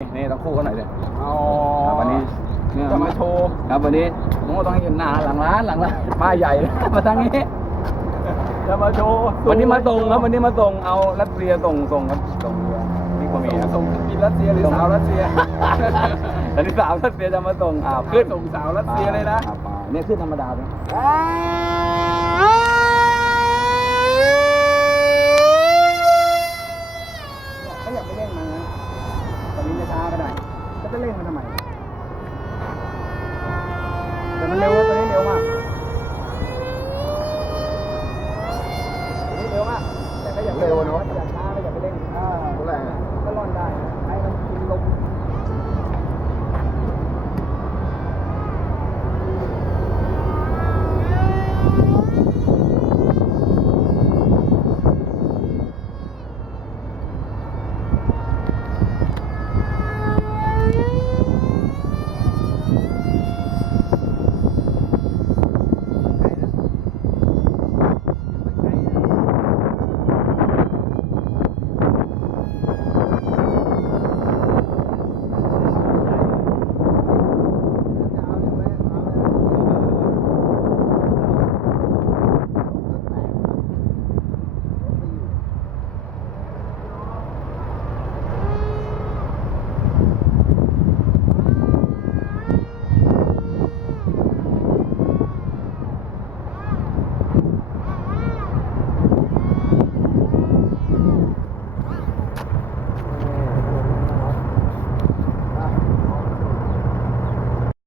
นี่ต้องคู่กันหน่อยเลยอ๋อครับวันนี้เนี่ยจะมาโชว์ครับวันนี้ผมก็ต้องเห็นหน้าหลังร้านหลังร้านป้ายใหญ่นะมาทางนี้จะมาโชว์วันนี้มาส่งครับวันนี้มาส่งเอารัสเซียส่งส่งครับส่งเรือนี่ก็มีครับส่งกินรัสเซียหรือสาวรัสเซียอันนี้สาวรัสเซียจะมาส่งอ่าขึ้นส่งสาวรัสเซียเลยนะอ่าป่าเนี่ยขึ้นธรรมดาเลยเขาอยากไปเล่น ก็ได้จะไปเร่งมันทำไมแต่มันเร็วตัวนี้เร็วมาก